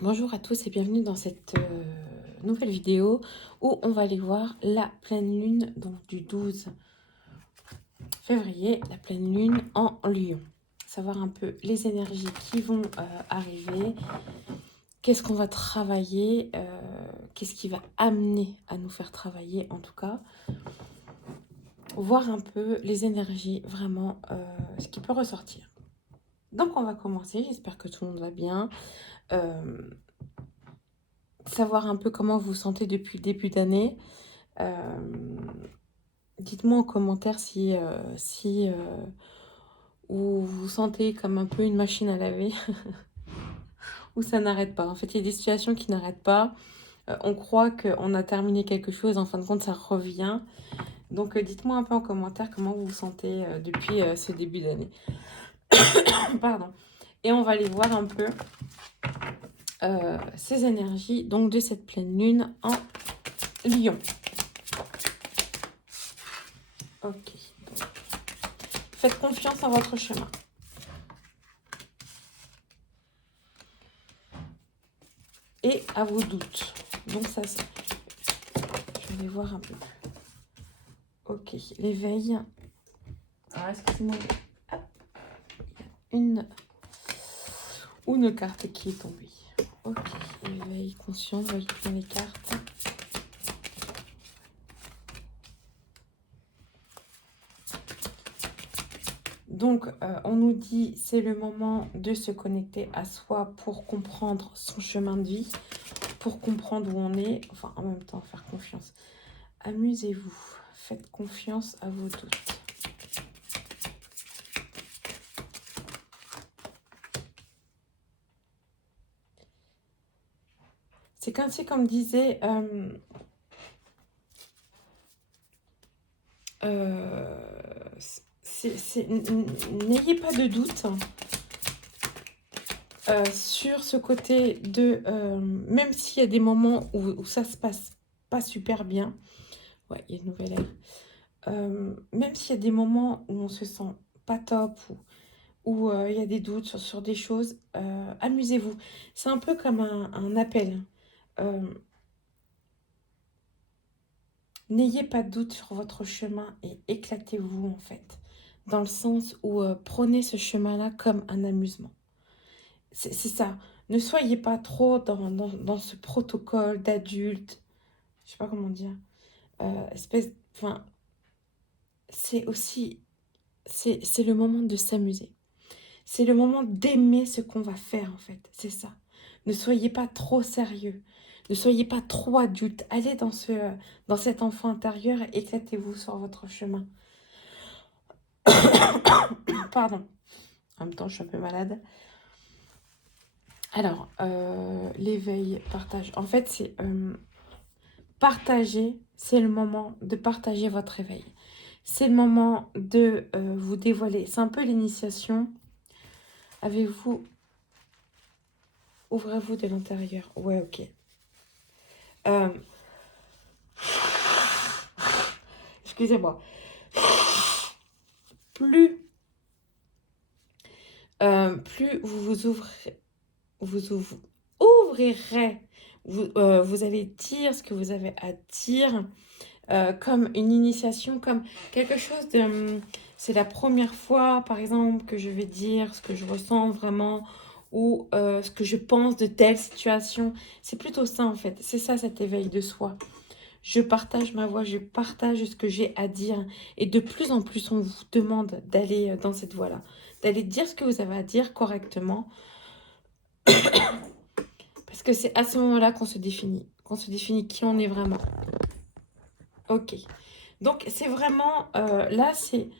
Bonjour à tous et bienvenue dans cette nouvelle vidéo où on va aller voir la pleine lune donc du 12 février, la pleine lune en Lion. Savoir un peu les énergies qui vont arriver, qu'est-ce qu'on va travailler, qu'est-ce qui va amener à nous faire travailler en tout cas. Voir un peu les énergies, vraiment ce qui peut ressortir. Donc on va commencer, j'espère que tout le monde va bien. Savoir un peu comment vous vous sentez depuis le début d'année. Dites-moi en commentaire si vous vous sentez comme un peu une machine à laver ou ça n'arrête pas. En fait, il y a des situations qui n'arrêtent pas. On croit qu'on a terminé quelque chose, en fin de compte, ça revient. Donc, dites-moi un peu en commentaire comment vous vous sentez depuis ce début d'année. Pardon. Et on va aller voir un peu ces énergies donc de cette pleine lune en Lion. Ok. Faites confiance en votre chemin. Et à vos doutes. Donc ça, je vais voir un peu. Ok, l'éveil. Alors, excusez-moi. Hop. Une carte qui est tombée. Ok, éveil conscient, voyez bien les cartes. Donc, on nous dit c'est le moment de se connecter à soi pour comprendre son chemin de vie, pour comprendre où on est, enfin en même temps faire confiance. Amusez-vous, faites confiance à vos doutes. C'est comme disait n'ayez pas de doute sur ce côté de même s'il y a des moments où ça se passe pas super bien, ouais, il y a une nouvelle ère, même s'il y a des moments où on se sent pas top ou il y a des doutes sur des choses, amusez-vous. C'est un peu comme un appel. N'ayez pas de doute sur votre chemin et éclatez-vous en fait. Dans le sens où prenez ce chemin-là comme un amusement. C'est ça. Ne soyez pas trop dans ce protocole d'adulte. Je sais pas comment dire. Enfin, c'est aussi... C'est le moment de s'amuser. C'est le moment d'aimer ce qu'on va faire en fait. C'est ça. Ne soyez pas trop sérieux. Ne soyez pas trop adulte. Allez dans cet enfant intérieur et éclatez-vous sur votre chemin. Pardon. En même temps, je suis un peu malade. Alors, l'éveil, partage. En fait, c'est partager. C'est le moment de partager votre éveil. C'est le moment de vous dévoiler. C'est un peu l'initiation. Avez-vous... Ouvrez-vous de l'intérieur. Ouais, ok. Excusez-moi. Plus vous ouvrirez, vous allez dire ce que vous avez à dire, comme une initiation, comme quelque chose de... C'est la première fois, par exemple, que je vais dire ce que je ressens vraiment, ou ce que je pense de telle situation. C'est plutôt ça, en fait. C'est ça, cet éveil de soi. Je partage ma voix, je partage ce que j'ai à dire. Et de plus en plus, on vous demande d'aller dans cette voie-là. D'aller dire ce que vous avez à dire correctement. Parce que c'est à ce moment-là qu'on se définit qui on est vraiment. Ok. Donc, c'est vraiment... là, c'est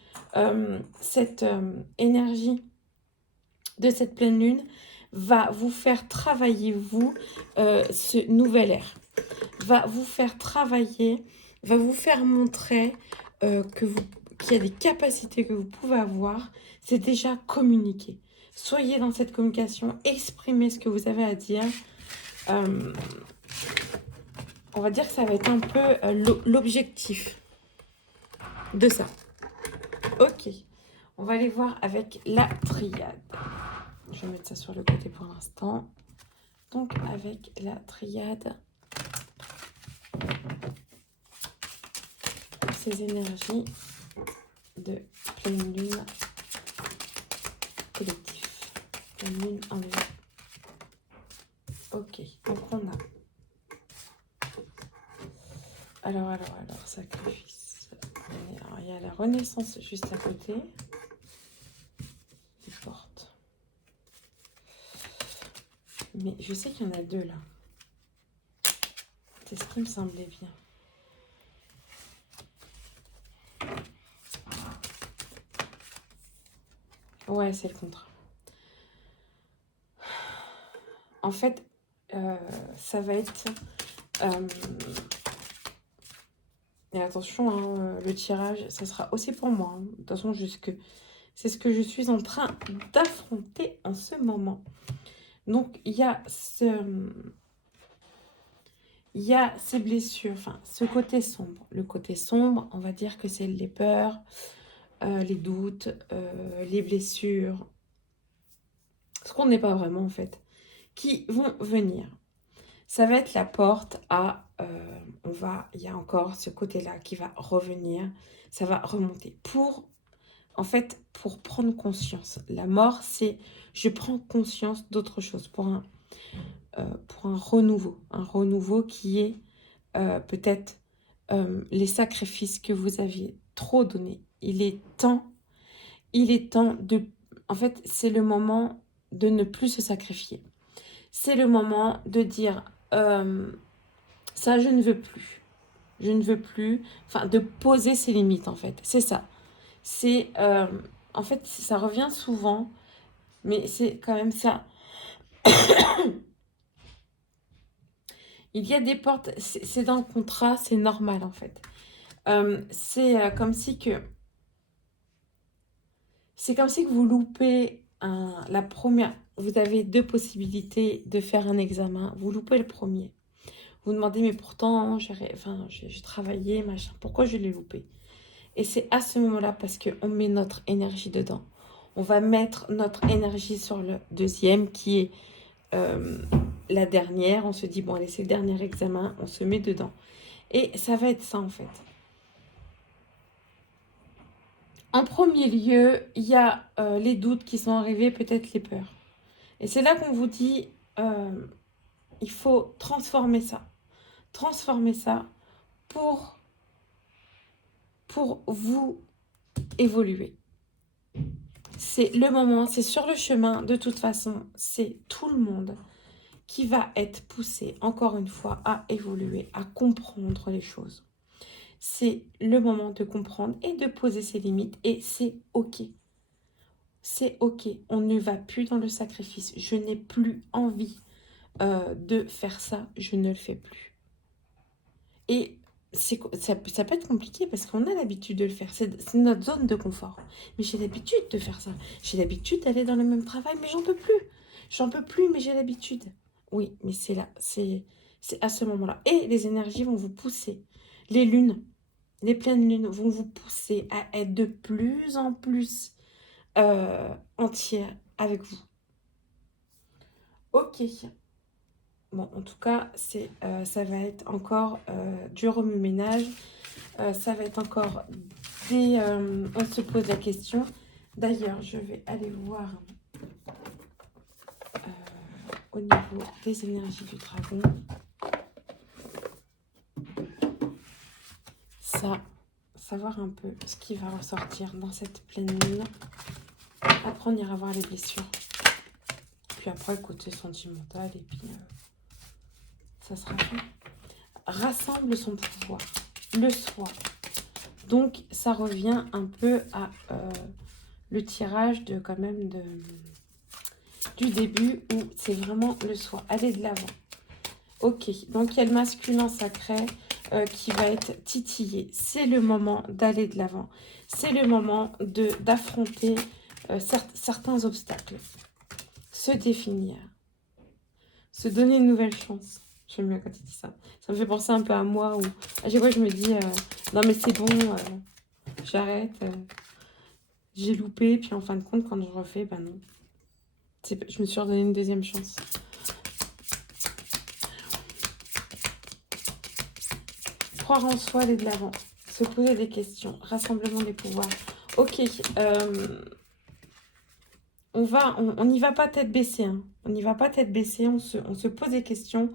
cette énergie de cette pleine lune va vous faire travailler, vous, ce nouvel air. Va vous faire travailler, va vous faire montrer qu'il y a des capacités que vous pouvez avoir. C'est déjà communiquer. Soyez dans cette communication, exprimez ce que vous avez à dire. On va dire que ça va être un peu l'objectif de ça. Ok, on va aller voir avec la triade. Je vais mettre ça sur le côté pour l'instant. Donc, avec la triade, ces énergies de pleine lune collectif. Pleine lune en lune. Ok, donc on a... Alors, sacrifice. Alors, il y a la renaissance juste à côté. Des portes. Mais je sais qu'il y en a deux là. C'est ce qui me semblait bien. Ouais, c'est le contraire. En fait, ça va être... et attention, hein, le tirage, ça sera aussi pour moi. Hein. De toute façon, c'est ce que je suis en train d'affronter en ce moment. Donc, il y a ces blessures, enfin, ce côté sombre. Le côté sombre, on va dire que c'est les peurs, les doutes, les blessures, ce qu'on n'est pas vraiment en fait, qui vont venir. Ça va être la porte à, il y a encore ce côté-là qui va revenir, ça va remonter. En fait, pour prendre conscience. La mort, c'est, je prends conscience d'autre chose, pour un renouveau qui est peut-être les sacrifices que vous aviez trop donnés. Il est temps de... En fait, c'est le moment de ne plus se sacrifier. C'est le moment de dire, ça, je ne veux plus. Je ne veux plus. Enfin, de poser ses limites, en fait. C'est ça. C'est... en fait, ça revient souvent, mais c'est quand même ça. Il y a des portes, c'est dans le contrat, c'est normal, en fait. C'est comme si que... C'est comme si que vous loupez la première... Vous avez deux possibilités de faire un examen. Vous loupez le premier. Vous demandez, mais pourtant, j'ai travaillé, machin. Pourquoi je l'ai loupé? Et c'est à ce moment-là, parce qu'on met notre énergie dedans. On va mettre notre énergie sur le deuxième, qui est la dernière. On se dit, bon, allez, c'est le dernier examen. On se met dedans. Et ça va être ça, en fait. En premier lieu, il y a les doutes qui sont arrivés, peut-être les peurs. Et c'est là qu'on vous dit, il faut transformer ça. Transformer ça pour vous évoluer. C'est le moment, c'est sur le chemin. De toute façon, c'est tout le monde qui va être poussé, encore une fois, à évoluer, à comprendre les choses. C'est le moment de comprendre et de poser ses limites. Et c'est OK. C'est OK. On ne va plus dans le sacrifice. Je n'ai plus envie de faire ça. Je ne le fais plus. Et ça peut être compliqué parce qu'on a l'habitude de le faire. C'est notre zone de confort. Mais j'ai l'habitude de faire ça. J'ai l'habitude d'aller dans le même travail, mais j'en peux plus. J'en peux plus, mais j'ai l'habitude. Oui, mais c'est là. C'est à ce moment-là. Et les énergies vont vous pousser. Les lunes, les pleines lunes vont vous pousser à être de plus en plus entière avec vous. Ok. Bon, en tout cas, ça va être encore du remue-ménage. Ça va être encore des... on se pose la question. D'ailleurs, je vais aller voir au niveau des énergies du dragon. Savoir un peu ce qui va ressortir dans cette pleine lune. Après, on ira voir les blessures. Puis après, le côté sentimental. Et puis, ça sera fait. Rassemble son pouvoir. Le soi. Donc, ça revient un peu à le tirage quand même du début où c'est vraiment le soi. Aller de l'avant. Ok, donc il y a le masculin sacré qui va être titillé. C'est le moment d'aller de l'avant. C'est le moment d'affronter certains obstacles. Se définir. Se donner une nouvelle chance. J'aime bien quand tu dis ça. Ça me fait penser un peu à moi où à chaque fois je me dis non mais c'est bon, j'arrête. J'ai loupé. Puis en fin de compte, quand je refais, ben non. Je me suis redonné une deuxième chance. Croire en soi, aller de l'avant. Se poser des questions. Rassemblement des pouvoirs. Ok. On n'y va pas tête baissée. Hein. On n'y va pas tête baissée. On se pose des questions.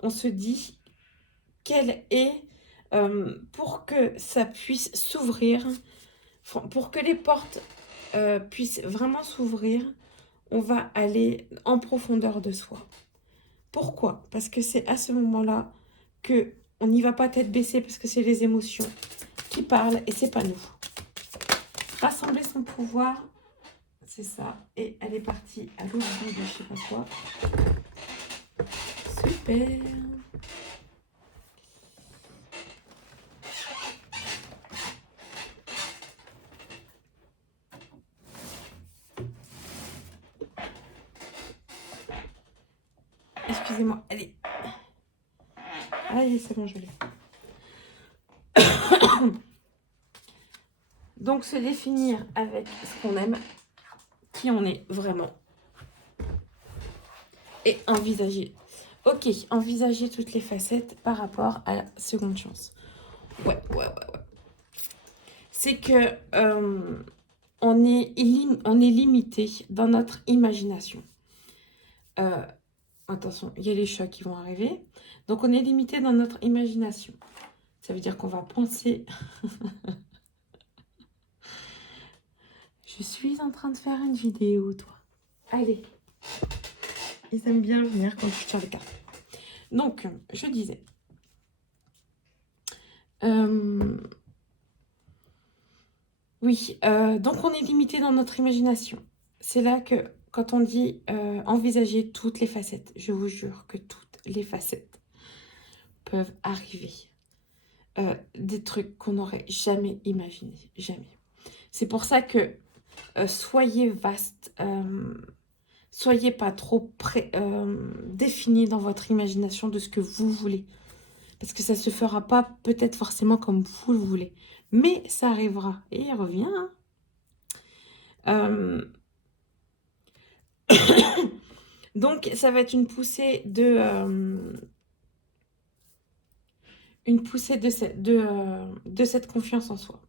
On se dit quelle est... pour que ça puisse s'ouvrir, pour que les portes puissent vraiment s'ouvrir, on va aller en profondeur de soi. Pourquoi? Parce que c'est à ce moment-là que on n'y va pas tête baissée, parce que c'est les émotions qui parlent et c'est pas nous. Rassembler son pouvoir, c'est ça. Et elle est partie à l'autre bout de je sais pas quoi. Super. Excusez-moi, allez. Allez, c'est bon, je l'ai. Donc, se définir avec ce qu'on aime, qui on est vraiment. Et envisager. Ok, envisager toutes les facettes par rapport à la seconde chance. Ouais. C'est que on est limité dans notre imagination. Attention, il y a les chats qui vont arriver. Donc, on est limité dans notre imagination. Ça veut dire qu'on va penser... Je suis en train de faire une vidéo, toi. Allez. Ils aiment bien venir quand je tire les cartes. Donc, je disais... Oui, donc on est limité dans notre imagination. C'est là que, quand on dit envisager toutes les facettes, je vous jure que toutes les facettes peuvent arriver. Des trucs qu'on n'aurait jamais imaginés, jamais. C'est pour ça que soyez vaste, soyez pas trop défini dans votre imagination de ce que vous voulez. Parce que ça ne se fera pas peut-être forcément comme vous le voulez. Mais ça arrivera. Et il revient. Donc, ça va être une poussée de cette confiance en soi.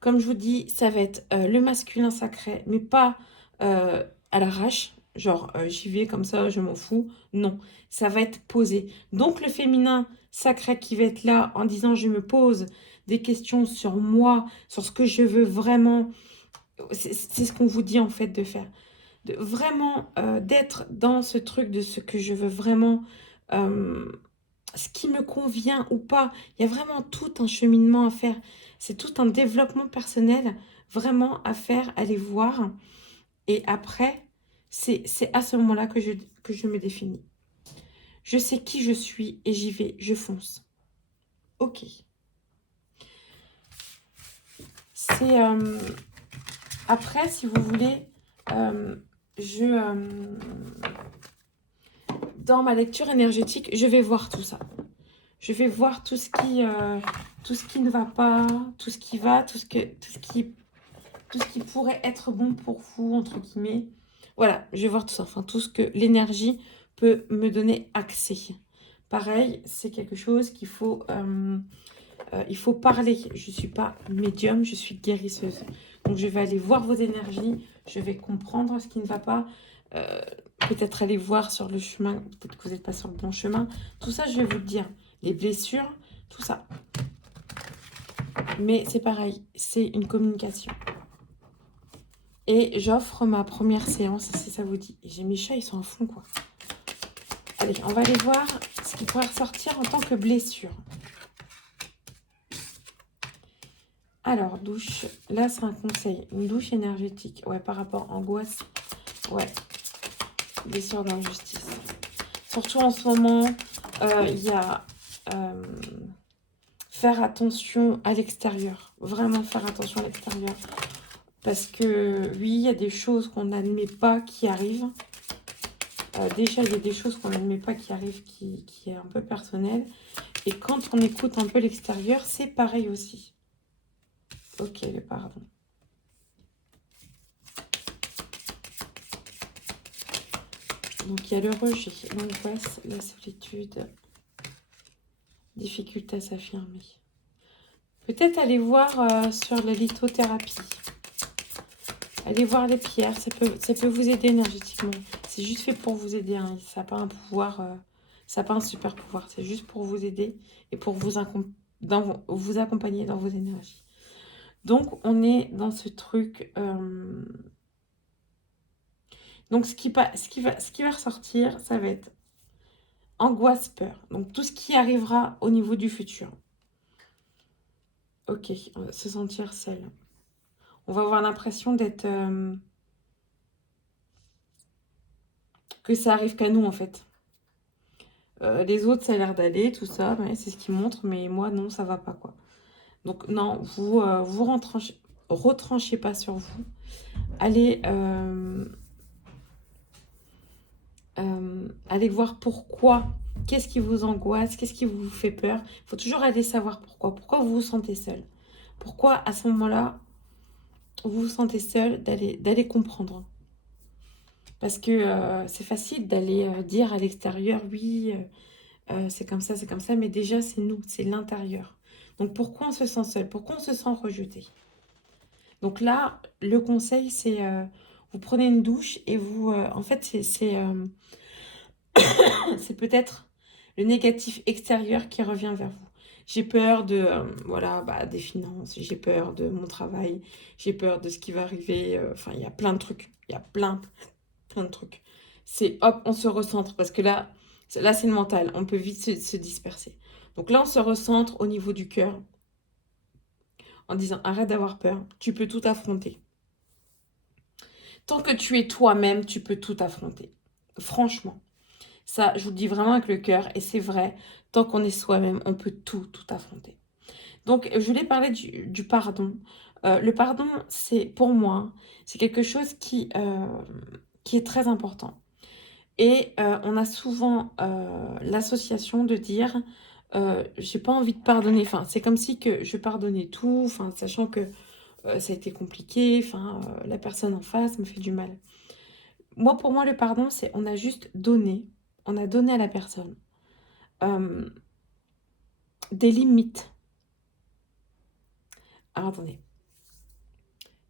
Comme je vous dis, ça va être le masculin sacré, mais pas à l'arrache. Genre, j'y vais comme ça, je m'en fous. Non, ça va être posé. Donc, le féminin sacré qui va être là en disant, je me pose des questions sur moi, sur ce que je veux vraiment. C'est ce qu'on vous dit en fait de faire. De vraiment d'être dans ce truc de ce que je veux vraiment, ce qui me convient ou pas. Il y a vraiment tout un cheminement à faire. C'est tout un développement personnel vraiment à faire, aller voir. Et après, c'est à ce moment-là que je me définis. Je sais qui je suis et j'y vais, je fonce. Ok. C'est... après, si vous voulez, dans ma lecture énergétique, je vais voir tout ça. Je vais voir tout ce qui ne va pas, tout ce qui va, tout ce qui pourrait être bon pour vous, entre guillemets. Voilà, je vais voir tout ça. Enfin, tout ce que l'énergie peut me donner accès. Pareil, c'est quelque chose qu'il faut... il faut parler. Je ne suis pas médium, je suis guérisseuse. Donc, je vais aller voir vos énergies. Je vais comprendre ce qui ne va pas. Peut-être aller voir sur le chemin. Peut-être que vous n'êtes pas sur le bon chemin. Tout ça, je vais vous le dire. Les blessures, tout ça. Mais c'est pareil, c'est une communication. Et j'offre ma première séance, si ça vous dit. J'ai mes chats, ils sont à fond, quoi. Allez, on va aller voir ce qui pourrait ressortir en tant que blessure. Alors, douche. Là, c'est un conseil. Une douche énergétique. Ouais, par rapport à angoisse. Ouais. Blessure d'injustice. Surtout en ce moment, il y a... faire attention à l'extérieur. Vraiment faire attention à l'extérieur. Parce que, oui, il y a des choses qu'on n'admet pas qui arrivent. Déjà, il y a des choses qu'on n'admet pas qui arrivent, qui est un peu personnel. Et quand on écoute un peu l'extérieur, c'est pareil aussi. Ok, le pardon. Donc, il y a le rejet, l'angoisse, la solitude, difficulté à s'affirmer. Peut-être aller voir sur la lithothérapie. Allez voir les pierres, ça peut vous aider énergétiquement. C'est juste fait pour vous aider, hein. Ça n'a pas un pouvoir, ça n'a pas un super pouvoir. C'est juste pour vous aider et pour vous accompagner dans vos énergies. Donc, on est dans ce truc. Donc, ce qui va ressortir, ça va être angoisse, peur. Donc, tout ce qui arrivera au niveau du futur. Ok, on va se sentir seul. On va avoir l'impression d'être... que ça arrive qu'à nous, en fait. Les autres, ça a l'air d'aller, tout ça, mais c'est ce qu'ils montrent, mais moi, non, ça va pas, quoi. Donc, non, vous retranchez pas sur vous. Allez, allez voir pourquoi, qu'est-ce qui vous angoisse, qu'est-ce qui vous fait peur. Il faut toujours aller savoir pourquoi vous vous sentez seul. Pourquoi, à ce moment-là, vous vous sentez seul, d'aller comprendre. Parce que c'est facile d'aller dire à l'extérieur, oui, c'est comme ça, mais déjà, c'est nous, c'est l'intérieur. Donc, pourquoi on se sent seul? Pourquoi on se sent rejeté? Donc là, le conseil, c'est vous prenez une douche et vous... en fait, c'est peut-être le négatif extérieur qui revient vers vous. J'ai peur de, voilà, des finances, j'ai peur de mon travail, j'ai peur de ce qui va arriver. Enfin, il y a plein de trucs. Il y a plein de trucs. C'est hop, on se recentre parce que là c'est le mental. On peut vite se disperser. Donc là, on se recentre au niveau du cœur en disant arrête d'avoir peur, tu peux tout affronter. Tant que tu es toi-même, tu peux tout affronter. Franchement. Ça, je vous le dis vraiment avec le cœur, et c'est vrai, tant qu'on est soi-même, on peut tout affronter. Donc, je voulais parler du pardon. Le pardon, c'est pour moi, c'est quelque chose qui est très important. Et on a souvent l'association de dire j'ai pas envie de pardonner. Enfin, c'est comme si que je pardonnais tout, enfin, sachant que ça a été compliqué, enfin, la personne en face me fait du mal. Moi, pour moi, le pardon, c'est on a juste donné, on a donné à la personne des limites. Alors, attendez.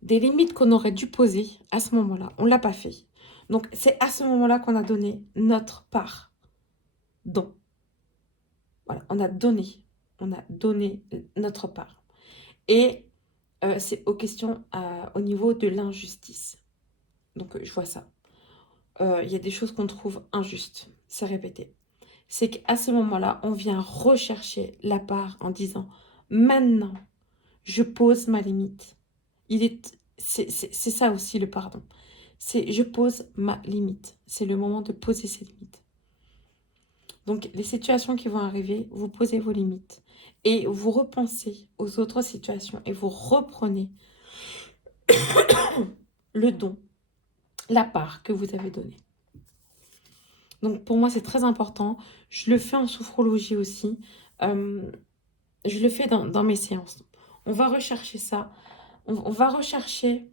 Des limites qu'on aurait dû poser à ce moment-là. On ne l'a pas fait. Donc, c'est à ce moment-là qu'on a donné notre part. Donc, voilà, on a donné notre part. Et c'est aux questions au niveau de l'injustice. Donc, je vois ça. Il y a des choses qu'on trouve injustes. C'est répété. C'est qu'à ce moment-là, on vient rechercher la part en disant « Maintenant, je pose ma limite. » C'est ça aussi le pardon. C'est je pose ma limite. C'est le moment de poser ses limites. Donc, les situations qui vont arriver, vous posez vos limites. Et vous repensez aux autres situations et vous reprenez le don, la part que vous avez donnée. Donc, pour moi, c'est très important. Je le fais en sophrologie aussi. Je le fais dans mes séances. On va rechercher ça. On va rechercher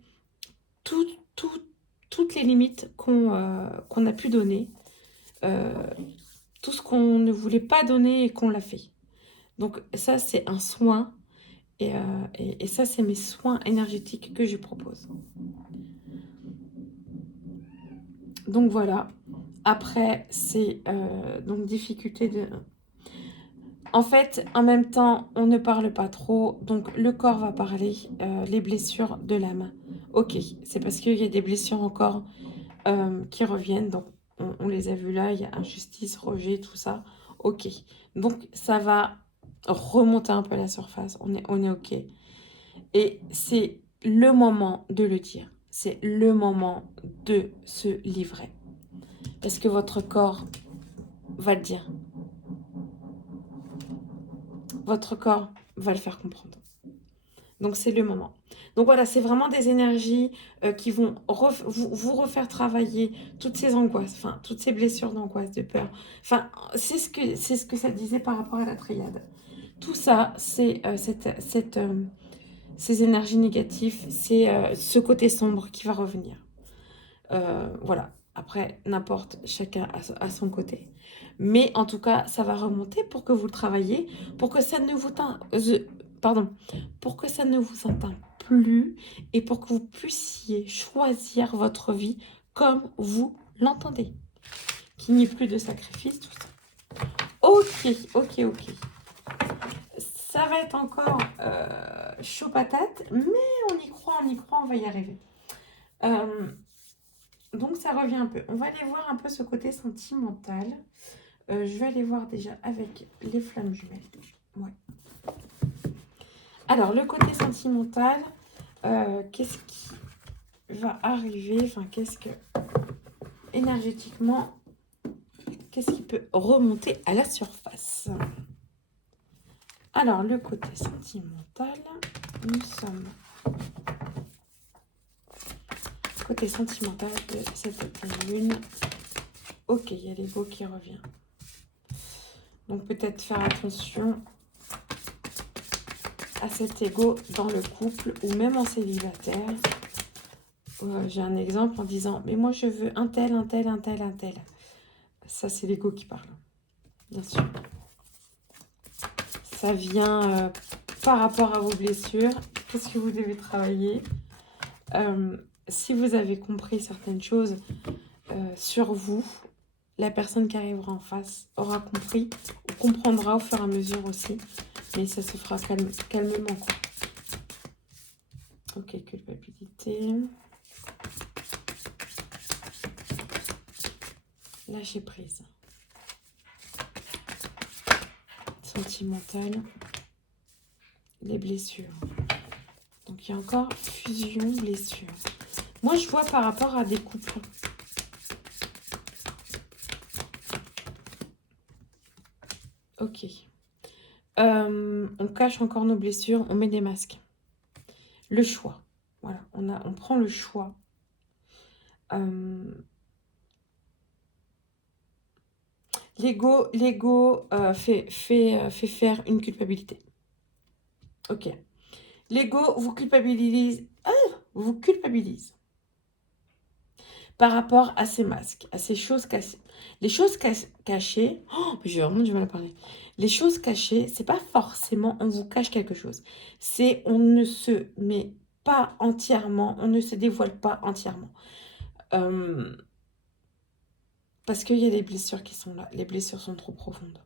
toutes les limites qu'on a pu donner. Tout ce qu'on ne voulait pas donner et qu'on l'a fait. Donc ça, c'est un soin. Et ça, c'est mes soins énergétiques que je propose. Donc voilà. Après, c'est donc difficulté de... En fait, en même temps, on ne parle pas trop, donc le corps va parler, les blessures de l'âme. Ok, c'est parce qu'il y a des blessures encore qui reviennent, donc on les a vues là, il y a injustice, rejet, tout ça. Ok, donc ça va remonter un peu à la surface, on est ok. Et c'est le moment de le dire, c'est le moment de se livrer. Est-ce que votre corps va le dire? Votre corps va le faire comprendre. Donc, c'est le moment. Donc, voilà, c'est vraiment des énergies qui vont vous refaire travailler toutes ces angoisses, enfin, toutes ces blessures d'angoisse, de peur. Enfin, c'est ce que ça disait par rapport à la triade. Tout ça, c'est ces énergies négatives, c'est ce côté sombre qui va revenir. Voilà. Après, n'importe, chacun à son côté. Mais en tout cas, ça va remonter pour que vous le travailliez, pour que ça ne vous pardon, pour que ça ne vous atteint plus et pour que vous puissiez choisir votre vie comme vous l'entendez. Qu'il n'y ait plus de sacrifice, tout ça. Ok, ok, ok. Ça va être encore chaud patate, mais on y croit, on va y arriver. Donc ça revient un peu. On va aller voir un peu ce côté sentimental. Je vais aller voir déjà avec les flammes jumelles. Ouais. Alors, le côté sentimental, qu'est-ce qui va arriver? Enfin, qu'est-ce que, énergétiquement, qu'est-ce qui peut remonter à la surface? Alors, le côté sentimental, nous sommes... Côté sentimental de cette pleine lune. Ok, il y a l'ego qui revient. Donc, peut-être faire attention à cet ego dans le couple ou même en célibataire. J'ai un exemple en disant, mais moi je veux un tel, un tel, un tel, un tel. Ça, c'est l'ego qui parle, bien sûr. Ça vient par rapport à vos blessures. Qu'est-ce que vous devez travailler? Si vous avez compris certaines choses sur vous, la personne qui arrivera en face aura compris ou comprendra au fur et à mesure aussi. Mais ça se fera calmement, quoi. Ok, culpabilité. Lâcher prise. Sentimental. Les blessures. Donc, il y a encore fusion, blessure. Moi, je vois par rapport à des couples. Ok. On cache encore nos blessures, on met des masques. Le choix. Voilà, on prend le choix. L'ego fait faire une culpabilité. Ok. L'ego vous culpabilise. Vous culpabilise. Par rapport à ces masques, à ces choses cachées. Les choses cachées, j'ai vraiment du mal à parler. Les choses cachées, c'est pas forcément on vous cache quelque chose. C'est on ne se met pas entièrement, on ne se dévoile pas entièrement. Parce qu'il y a des blessures qui sont là. Les blessures sont trop profondes.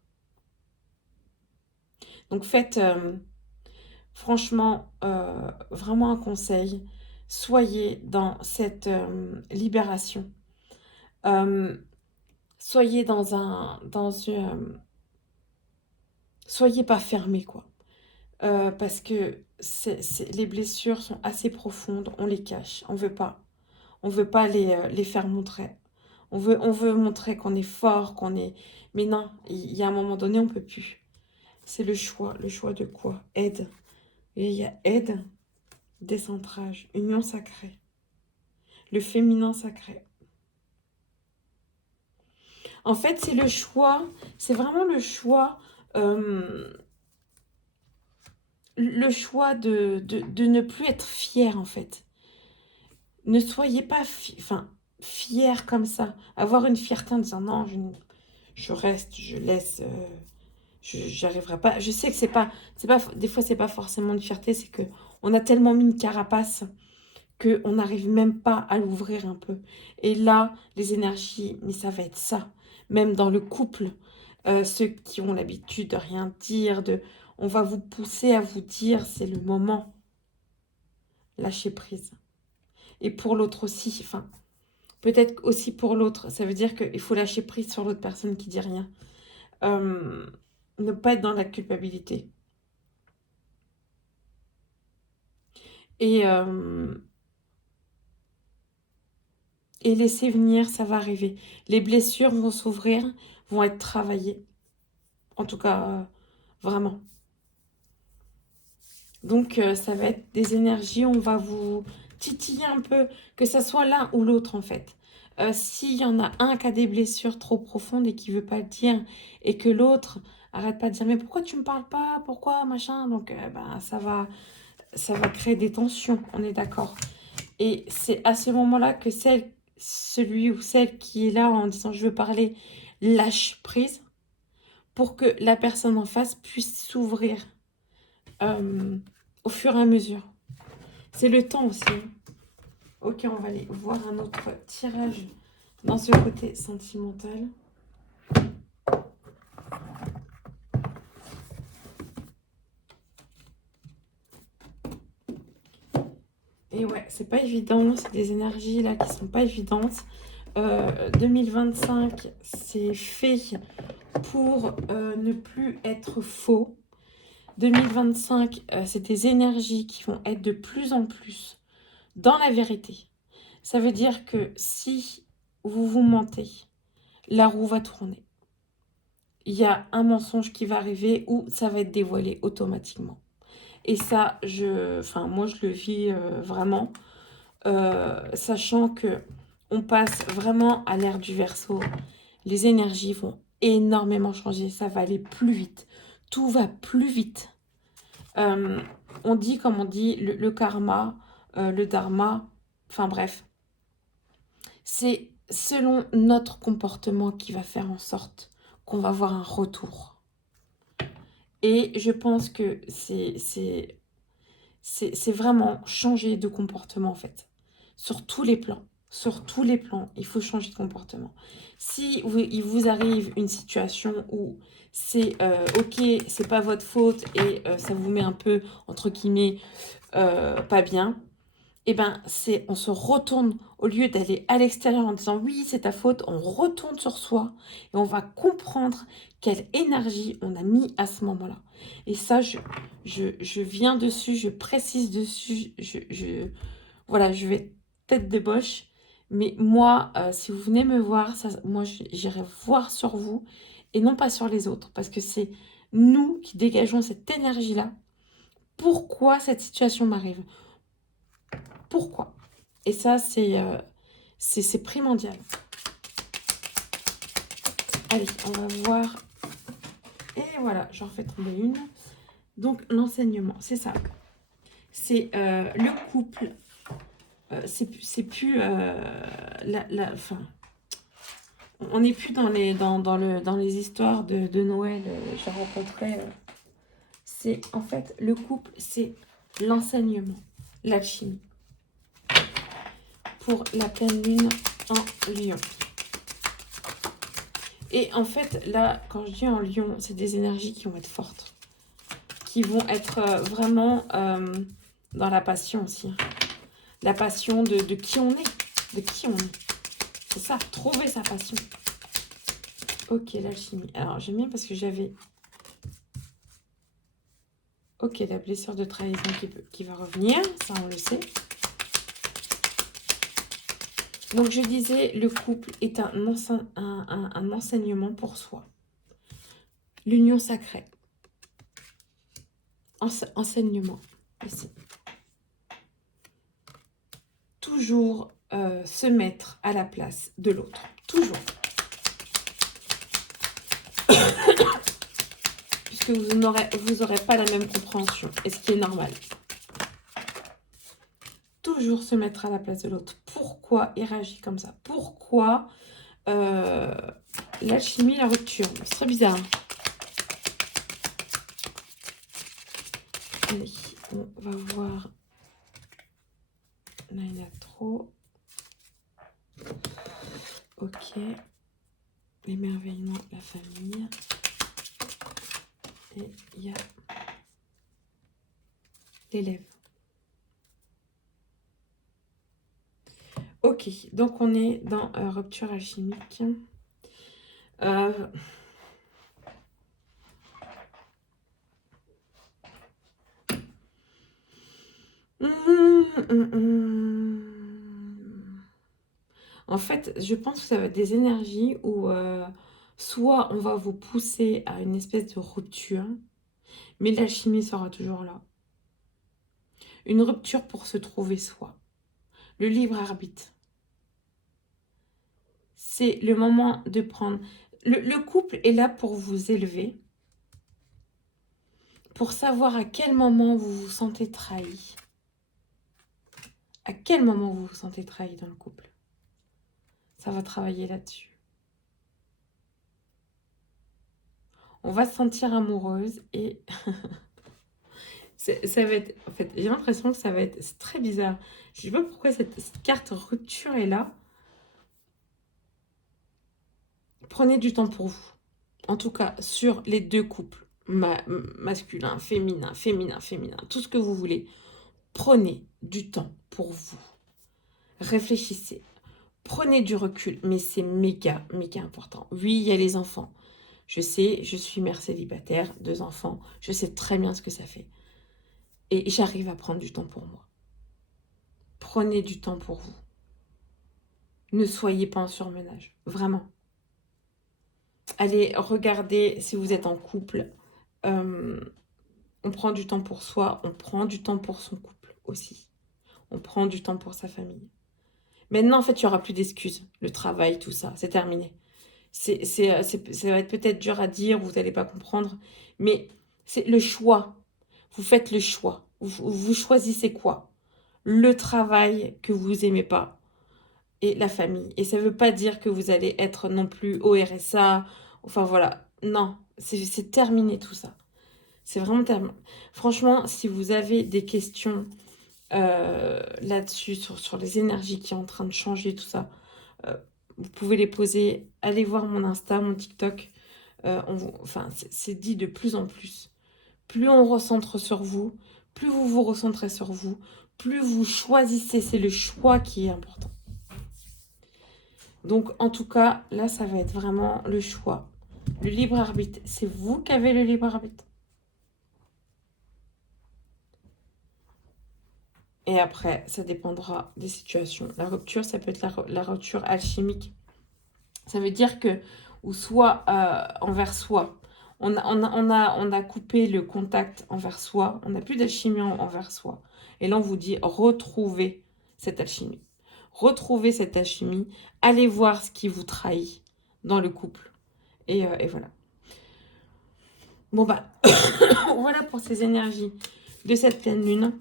Donc faites, franchement, vraiment un conseil. Soyez dans cette libération. Soyez soyez pas fermés, quoi. Parce que les blessures sont assez profondes, on les cache, on veut pas. On veut pas les faire montrer. On veut montrer qu'on est fort, qu'on est... Mais non, il y a un moment donné, on peut plus. C'est le choix. Le choix de quoi? Aide. Et il y a aide, décentrage, union sacrée. Le féminin sacré. En fait, c'est le choix, c'est vraiment le choix de ne plus être fier, en fait. Ne soyez pas fier comme ça. Avoir une fierté en disant non, je reste, je laisse, j'arriverai pas. Je sais que des fois, c'est pas forcément une fierté, c'est que on a tellement mis une carapace qu'on n'arrive même pas à l'ouvrir un peu. Et là, les énergies, mais ça va être ça. Même dans le couple, ceux qui ont l'habitude de rien dire, on va vous pousser à vous dire, c'est le moment. Lâcher prise. Et pour l'autre aussi, enfin, peut-être aussi pour l'autre, ça veut dire qu'il faut lâcher prise sur l'autre personne qui dit rien. Ne pas être dans la culpabilité. Et laisser venir, ça va arriver. Les blessures vont s'ouvrir, vont être travaillées. En tout cas, vraiment. Donc, ça va être des énergies, on va vous titiller un peu, que ça soit l'un ou l'autre en fait. S'il y en a un qui a des blessures trop profondes et qui ne veut pas le dire, et que l'autre arrête pas de dire « mais pourquoi tu ne me parles pas? Pourquoi machin ?» Donc, ça va créer des tensions, on est d'accord. Et c'est à ce moment-là que celui ou celle qui est là en disant « je veux parler » lâche prise pour que la personne en face puisse s'ouvrir au fur et à mesure. C'est le temps aussi. Ok, on va aller voir un autre tirage dans ce côté sentimental. Et ouais, c'est pas évident, c'est des énergies là qui sont pas évidentes. 2025, c'est fait pour ne plus être faux. 2025, c'est des énergies qui vont être de plus en plus dans la vérité. Ça veut dire que si vous vous mentez, la roue va tourner. Il y a un mensonge qui va arriver ou ça va être dévoilé automatiquement. Et ça, moi, je le vis vraiment, sachant que on passe vraiment à l'ère du Verseau. Les énergies vont énormément changer. Ça va aller plus vite. Tout va plus vite. On dit, comme on dit, le karma, le dharma, enfin bref. C'est selon notre comportement qui va faire en sorte qu'on va voir un retour. Et je pense que c'est vraiment changer de comportement en fait. Sur tous les plans. Sur tous les plans, il faut changer de comportement. Si il vous arrive une situation où c'est ok, c'est pas votre faute et ça vous met un peu, entre guillemets, pas bien, et ben on se retourne, au lieu d'aller à l'extérieur en disant oui, c'est ta faute, on retourne sur soi et on va comprendre quelle énergie on a mis à ce moment-là. Et ça, je viens dessus, je précise dessus, voilà, je vais tête de boche. Mais moi, si vous venez me voir, ça, moi, j'irai voir sur vous et non pas sur les autres. Parce que c'est nous qui dégageons cette énergie-là. Pourquoi cette situation m'arrive? Pourquoi? Et ça, c'est primordial. Allez, on va voir. Et voilà, j'en refais tomber une. Donc, l'enseignement, c'est ça. C'est le couple. C'est plus fin, on n'est plus dans les histoires de Noël. Je rencontrais. C'est en fait le couple, c'est l'enseignement, l'alchimie. Pour la pleine lune en Lion. Et en fait, là, quand je dis en Lion, c'est des énergies qui vont être fortes. Qui vont être vraiment dans la passion aussi. La passion de qui on est. De qui on est. C'est ça, trouver sa passion. Ok, l'alchimie. Alors, j'aime bien parce que j'avais... Ok, la blessure de trahison qui va revenir. Ça, on le sait. Donc, je disais, le couple est un enseignement pour soi. L'union sacrée. Enseignement, ici. Toujours se mettre à la place de l'autre. Toujours. Puisque vous n'aurez pas la même compréhension. Et ce qui est normal. Toujours se mettre à la place de l'autre. Pourquoi il réagit comme ça? Pourquoi l'alchimie, la rupture? C'est très bizarre. Allez, on va voir. Là, il y a trop. Ok. L'émerveillement, la famille. Et il y a l'élève. Ok, donc on est dans rupture alchimique. En fait, je pense que ça va être des énergies où soit on va vous pousser à une espèce de rupture, mais l'alchimie sera toujours là. Une rupture pour se trouver soi. Le libre arbitre. C'est le moment de prendre... Le couple est là pour vous élever, pour savoir à quel moment vous vous sentez trahi. À quel moment vous vous sentez trahi dans le couple. Ça va travailler là-dessus. On va se sentir amoureuse et Ça va être... En fait, j'ai l'impression que ça va être... C'est très bizarre. Je sais pas pourquoi cette carte rupture est là. Prenez du temps pour vous. En tout cas, sur les deux couples. Masculin, féminin, féminin, féminin. Tout ce que vous voulez. Prenez du temps pour vous. Réfléchissez. Prenez du recul. Mais c'est méga, méga important. Oui, il y a les enfants. Je sais, je suis mère célibataire, 2 enfants. Je sais très bien ce que ça fait. Et j'arrive à prendre du temps pour moi. Prenez du temps pour vous. Ne soyez pas en surmenage. Vraiment. Allez, regardez si vous êtes en couple. On prend du temps pour soi. On prend du temps pour son couple aussi. On prend du temps pour sa famille. Maintenant, en fait, il n'y aura plus d'excuses. Le travail, tout ça, c'est terminé. Ça va être peut-être dur à dire, vous n'allez pas comprendre. Mais c'est le choix. Vous faites le choix. Vous choisissez quoi? Le travail que vous aimez pas et la famille. Et ça ne veut pas dire que vous allez être non plus au RSA. Enfin voilà. Non, c'est terminé tout ça. C'est vraiment terminé. Franchement, si vous avez des questions là-dessus, sur les énergies qui sont en train de changer, tout ça, vous pouvez les poser. Allez voir mon Insta, mon TikTok. Enfin, c'est dit de plus en plus. Plus on recentre sur vous, plus vous vous recentrez sur vous, plus vous choisissez. C'est le choix qui est important. Donc, en tout cas, là, ça va être vraiment le choix. Le libre arbitre, c'est vous qui avez le libre arbitre. Et après, ça dépendra des situations. La rupture, ça peut être la rupture alchimique. Ça veut dire que, ou soit envers soi, on a coupé le contact envers soi, on n'a plus d'alchimie envers soi. Et là, on vous dit, retrouvez cette alchimie. Retrouvez cette alchimie, allez voir ce qui vous trahit dans le couple. Et voilà. Bon, bah, voilà pour ces énergies de cette pleine lune.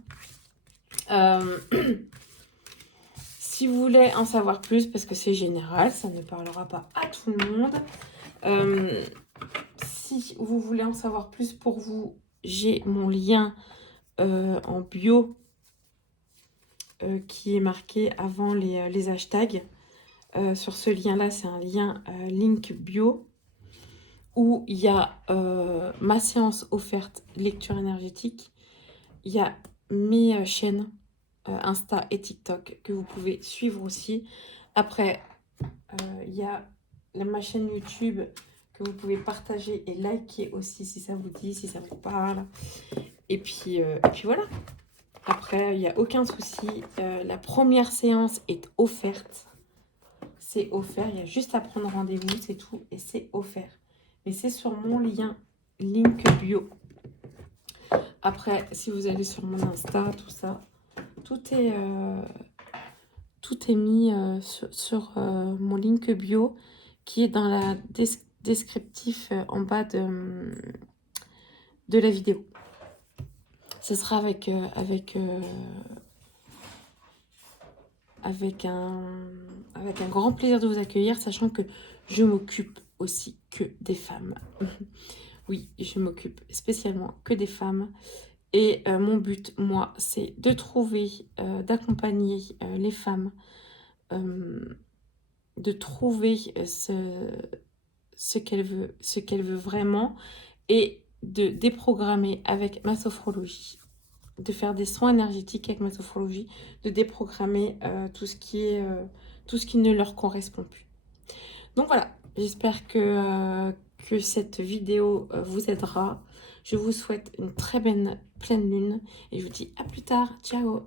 Si vous voulez en savoir plus, parce que c'est général, ça ne parlera pas à tout le monde. Si vous voulez en savoir plus pour vous, j'ai mon lien en bio qui est marqué avant les hashtags. Sur ce lien-là, c'est un lien link bio où il y a ma séance offerte lecture énergétique. Il y a mes chaînes Insta et TikTok que vous pouvez suivre aussi. Après, il y a ma chaîne YouTube que vous pouvez partager et liker aussi si ça vous dit, si ça vous parle. Et puis voilà. Après, il n'y a aucun souci. La première séance est offerte. C'est offert. Il y a juste à prendre rendez-vous, c'est tout. Et c'est offert. Mais c'est sur mon lien link bio. Après, si vous allez sur mon Insta, tout ça, tout est mis sur mon link bio qui est dans la descriptif en bas de la vidéo. Ce sera avec un grand plaisir de vous accueillir, sachant que je m'occupe aussi que des femmes. Oui, je m'occupe spécialement que des femmes. Et mon but, moi, c'est de trouver, d'accompagner les femmes, de trouver ce qu'elle veut vraiment et de déprogrammer avec ma sophrologie, de faire des soins énergétiques avec ma sophrologie, de déprogrammer tout ce qui ne leur correspond plus. Donc voilà, j'espère que cette vidéo vous aidera. Je vous souhaite une très belle pleine lune et je vous dis à plus tard. Ciao!